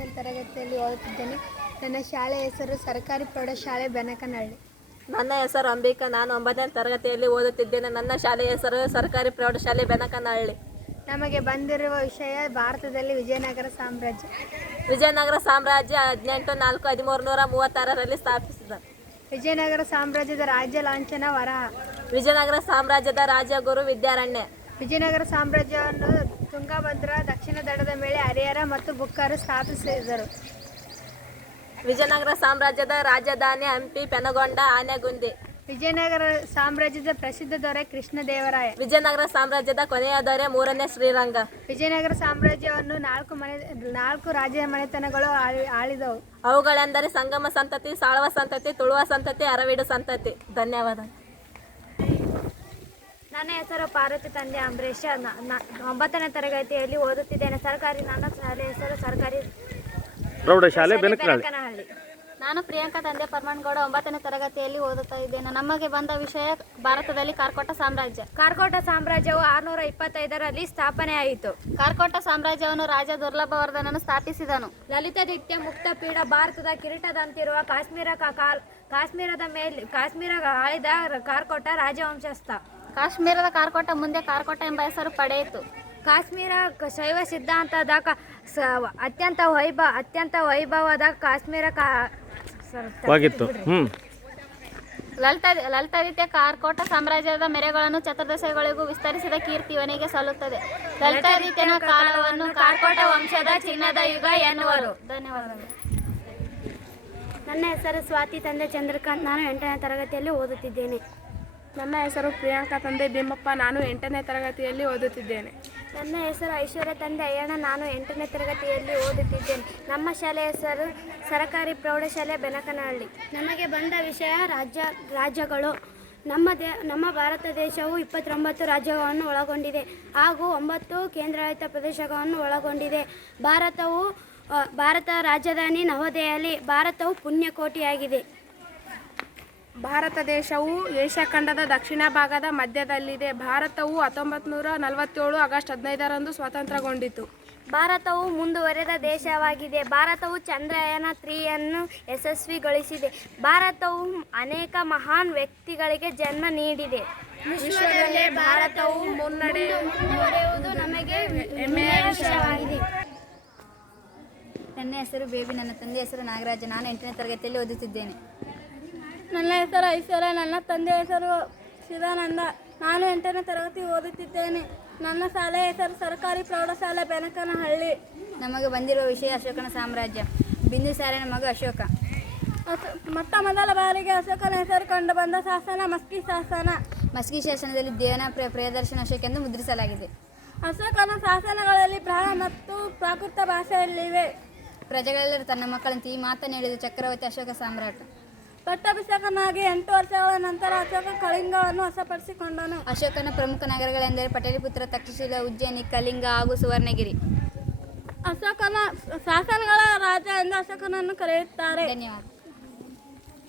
ಒಂಬತ್ತನೇ ತರಗತಿಯಲ್ಲಿ ಓದುತ್ತಿದ್ದೇನೆ. ನನ್ನ ಶಾಲೆಯ ಹೆಸರು ಸರ್ಕಾರಿ ಪ್ರೌಢಶಾಲೆ ಬೆನಕನಹಳ್ಳಿ. ನನ್ನ ಹೆಸರು ಅಂಬಿಕಾ. ನಾನು 9ನೇ ತರಗತಿಯಲ್ಲಿ ಓದುತ್ತಿದ್ದೇನೆ. ನನ್ನ ಶಾಲೆಯ ಹೆಸರು ಸರ್ಕಾರಿ ಪ್ರೌಢಶಾಲೆ ಬೆನಕನಹಳ್ಳಿ. ನಮಗೆ ಬಂದಿರುವ ವಿಷಯ ಭಾರತದಲ್ಲಿ ವಿಜಯನಗರ ಸಾಮ್ರಾಜ್ಯ. ವಿಜಯನಗರ ಸಾಮ್ರಾಜ್ಯ 1804-1336ರಲ್ಲಿ ಸ್ಥಾಪಿಸಿದ. ವಿಜಯನಗರ ಸಾಮ್ರಾಜ್ಯದ ರಾಜ್ಯ ಲಾಂಛನ ವರಹ. ವಿಜಯನಗರ ಸಾಮ್ರಾಜ್ಯದ ರಾಜಗುರು ವಿದ್ಯಾರಣ್ಯ. ವಿಜಯನಗರ ಸಾಮ್ರಾಜ್ಯವನ್ನು ತುಂಗಭದ್ರಾ ದಕ್ಷಿಣ ದಡದ ಮೇಲೆ ಹರಿಹರ ಮತ್ತು ಬುಕ್ಕರು ಸ್ಥಾಪಿಸಿದರು. ವಿಜಯನಗರ ಸಾಮ್ರಾಜ್ಯದ ರಾಜಧಾನಿ ಹಂಪಿ, ಪೆನಗೊಂಡ, ಆನೆಗುಂದಿ. ವಿಜಯನಗರ ಸಾಮ್ರಾಜ್ಯದ ಪ್ರಸಿದ್ಧ ದೊರೆ ಕೃಷ್ಣದೇವರಾಯ. ವಿಜಯನಗರ ಸಾಮ್ರಾಜ್ಯದ ಕೊನೆಯ ದೊರೆ 3ನೇ ಶ್ರೀರಂಗ. ವಿಜಯನಗರ ಸಾಮ್ರಾಜ್ಯವನ್ನು 4 ರಾಜ್ಯ ಮನೆತನಗಳು ಆಳಿದವು. ಅವುಗಳೆಂದರೆ ಸಂಗಮ ಸಂತತಿ, ಸಾಳುವ ಸಂತತಿ, ತುಳುವ ಸಂತತಿ, ಅರವೀಡು ಸಂತತಿ. ಧನ್ಯವಾದ. ನನ್ನ ಹೆಸರು ಪಾರ್ವತಿ, ತಂದೆ ಅಂಬರೀಷ. 9ನೇ ತರಗತಿಯಲ್ಲಿ ಓದುತ್ತಿದ್ದೇನೆ. ನನ್ನ ಶಾಲೆಯ ಹೆಸರು ಸರ್ಕಾರಿ ಪ್ರೌಢಶಾಲೆ ಬೆನಕನಹಳ್ಳಿ. ನಾನು ಪ್ರಿಯಾಂಕಾ, ತಂದೆ ಪರಮನಗೌಡ. 9ನೇ ತರಗತಿಯಲ್ಲಿ ಓದುತ್ತಾ ಇದ್ದೇನೆ. ನಮಗೆ ಬಂದ ವಿಷಯ ಭಾರತದಲ್ಲಿ ಕಾರ್ಕೋಟ ಸಾಮ್ರಾಜ್ಯ. ಕಾರ್ಕೋಟ ಸಾಮ್ರಾಜ್ಯವು 625ರಲ್ಲಿ ಸ್ಥಾಪನೆಯಾಯಿತು. ಕಾರ್ಕೋಟ ಸಾಮ್ರಾಜ್ಯವನ್ನು ರಾಜ ದುರ್ಲಭವರ್ಧನನು ಸ್ಥಾಪಿಸಿದನು. ಲಲಿತಾದಿತ್ಯ ಮುಕ್ತಪೀಡ ಭಾರತದ ಕಿರೀಟದಂತಿರುವ ಕಾಶ್ಮೀರ ಆಳಿದ ಕಾರ್ಕೋಟ ರಾಜವಂಶಸ್ಥ. ಕಾಶ್ಮೀರದ ಕಾರ್ಕೋಟ ಮುಂದೆ ಕಾರ್ಕೋಟ ಎಂಬ ಹೆಸರು ಪಡೆಯಿತು. ಕಾಶ್ಮೀರ ಶೈವ ಸಿದ್ಧಾಂತದ ಅತ್ಯಂತ ವೈಭವದ ವಾಗಿತ್ತು. ಲಲಿತಾದಿತ್ಯ ಕಾರ್ಕೋಟ ಸಾಮ್ರಾಜ್ಯದ ಮೇರೆಗಳನ್ನು ಚತುರ್ದಶಗಳಿಗೂ ವಿಸ್ತರಿಸಿದ ಕೀರ್ತಿ ಇವನಿಗೆ ಸಲ್ಲುತ್ತದೆ. ಲಲಿತಾದಿತ್ಯನ ಕಾಲವನ್ನು ಕಾರ್ಕೋಟ ವಂಶದ ಚಿನ್ನದ ಯುಗ ಎನ್ನುವರು. ಧನ್ಯವಾದಗಳು. ನನ್ನ ಹೆಸರು ಸ್ವಾತಿ, ತಂದೆ ಚಂದ್ರಕಾಂತ್. ನಾನು 8ನೇ ತರಗತಿಯಲ್ಲಿ ಓದುತ್ತಿದ್ದೇನೆ. ನನ್ನ ಹೆಸರು ಪ್ರಿಯಾಂಕಾ, ತಂದೆ ಭೀಮಪ್ಪ. ನಾನು 8ನೇ ತರಗತಿಯಲ್ಲಿ ಓದುತ್ತಿದ್ದೇನೆ. ನನ್ನ ಹೆಸರು ಐಶ್ವರ್ಯ, ತಂದೆ ಅಯ್ಯಣ್ಣ. ನಾನು 8ನೇ ತರಗತಿಯಲ್ಲಿ ಓದುತ್ತಿದ್ದೇನೆ. ನಮ್ಮ ಶಾಲೆಯ ಹೆಸರು ಸರ್ಕಾರಿ ಪ್ರೌಢಶಾಲೆ ಬೆನಕನಹಳ್ಳಿ. ನಮಗೆ ಬಂದ ವಿಷಯ ರಾಜ್ಯಗಳು. ನಮ್ಮ ಭಾರತ ದೇಶವು 29 ರಾಜ್ಯಗಳನ್ನು ಒಳಗೊಂಡಿದೆ ಹಾಗೂ 9 ಕೇಂದ್ರಾಡಳಿತ ಪ್ರದೇಶಗಳನ್ನು ಒಳಗೊಂಡಿದೆ. ಭಾರತ ರಾಜಧಾನಿ ನವದೆಹಲಿ. ಭಾರತವು ಪುಣ್ಯಕೋಟಿಯಾಗಿದೆ. ಭಾರತ ದೇಶವು ಏಷ್ಯಾ ಖಂಡದ ದಕ್ಷಿಣ ಭಾಗದ ಮಧ್ಯದಲ್ಲಿದೆ. ಭಾರತವು 1947 ಆಗಸ್ಟ್ 15ರಂದು ಸ್ವತಂತ್ರಗೊಂಡಿತು. ಭಾರತವು ಮುಂದುವರೆದ ದೇಶವಾಗಿದೆ. ಭಾರತವು ಚಂದ್ರಯಾನ 3ಯನ್ನು ಯಶಸ್ವಿಗೊಳಿಸಿದೆ. ಭಾರತವು ಅನೇಕ ಮಹಾನ್ ವ್ಯಕ್ತಿಗಳಿಗೆ ಜನ್ಮ ನೀಡಿದೆ. ವಿಶ್ವದಲ್ಲೇ ಭಾರತವು ಮುನ್ನಡೆಯುವುದು ನಮಗೆ ಹೆಮ್ಮೆಯ ವಿಷಯವಾಗಿದೆ. ನನ್ನ ಹೆಸರು ಬೇಬಿ. ನನ್ನ ತಂದೆ ಹೆಸರು ನಾಗರಾಜ. ನಾನು 8ನೇ ತರಗತಿಯಲ್ಲಿ ಓದುತ್ತಿದ್ದೇನೆ. ನನ್ನ ಹೆಸರು ಐಶ್ವರ್ಯ. ನನ್ನ ತಂದೆ ಹೆಸರು ಶಿವಾನಂದ. ನಾನು 8ನೇ ತರಗತಿ ಓದುತ್ತಿದ್ದೇನೆ. ನನ್ನ ಶಾಲೆಯ ಹೆಸರು ಸರ್ಕಾರಿ ಪ್ರೌಢಶಾಲೆ ಬೆನಕನಹಳ್ಳಿ. ನಮಗೆ ಬಂದಿರುವ ವಿಷಯ ಅಶೋಕನ ಸಾಮ್ರಾಜ್ಯ. ಬಿಂದುಸಾರನ ಮಗ ಅಶೋಕ. ಮೊಟ್ಟ ಮೊದಲ ಬಾರಿಗೆ ಅಶೋಕನ ಹೆಸರು ಕಂಡು ಬಂದ ಶಾಸನ ಮಸ್ಕಿ ಶಾಸನ. ಮಸ್ಕಿ ಶಾಸನದಲ್ಲಿ ದೇವನ ಪ್ರಿಯದರ್ಶನ ಅಶೋಕ ಎಂದು ಮುದ್ರಿಸಲಾಗಿದೆ. ಅಶೋಕನ ಶಾಸನಗಳಲ್ಲಿ ಬ್ರಾಹ್ಮ ಮತ್ತು ಪ್ರಾಕೃತ ಭಾಷೆಯಲ್ಲಿವೆ. ಪ್ರಜೆಗಳೆಲ್ಲರೂ ತನ್ನ ಮಕ್ಕಳಂತೆ ಈ ಮಾತನ್ನು ಹೇಳಿದ ಚಕ್ರವರ್ತಿ ಅಶೋಕ ಸಾಮ್ರಾಟ. ಪಟ್ಟಾಭಿಷೇಕನಾಗಿ 8 ವರ್ಷಗಳ ನಂತರ ಅಶೋಕ ಕಳಿಂಗವನ್ನು ವಶಪಡಿಸಿಕೊಂಡನು. ಅಶೋಕನ ಪ್ರಮುಖ ನಗರಗಳೆಂದರೆ ಪಟಲಿಪುತ್ರ, ತಕ್ಷಶಿಲ, ಉಜ್ಜಯಿನಿ, ಕಳಿಂಗ ಹಾಗೂ ಸುವರ್ಣಗಿರಿ. ಅಶೋಕನ ಶಾಸನಗಳ ರಾಜ ಎಂದು ಅಶೋಕನನ್ನು ಕರೆಯುತ್ತಾರೆ. ಧನ್ಯವಾದ.